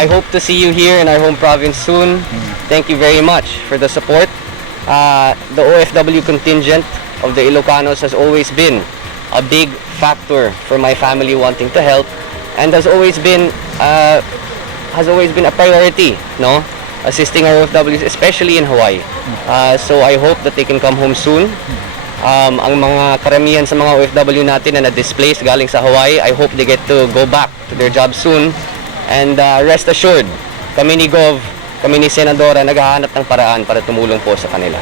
I hope to see you here in our home province soon. Thank you very much for the support. The OFW contingent of the Ilocanos has always been a big factor for my family wanting to help, and has always been a priority, no? Assisting our OFWs, especially in Hawaii. So I hope that they can come home soon. Ang mga karamihan sa mga OFW natin na na-displaced galing sa Hawaii, I hope they get to go back to their jobs soon. And rest assured, kami ni Gov, kami ni Senadora, naghahanap ng paraan para tumulong po sa kanila.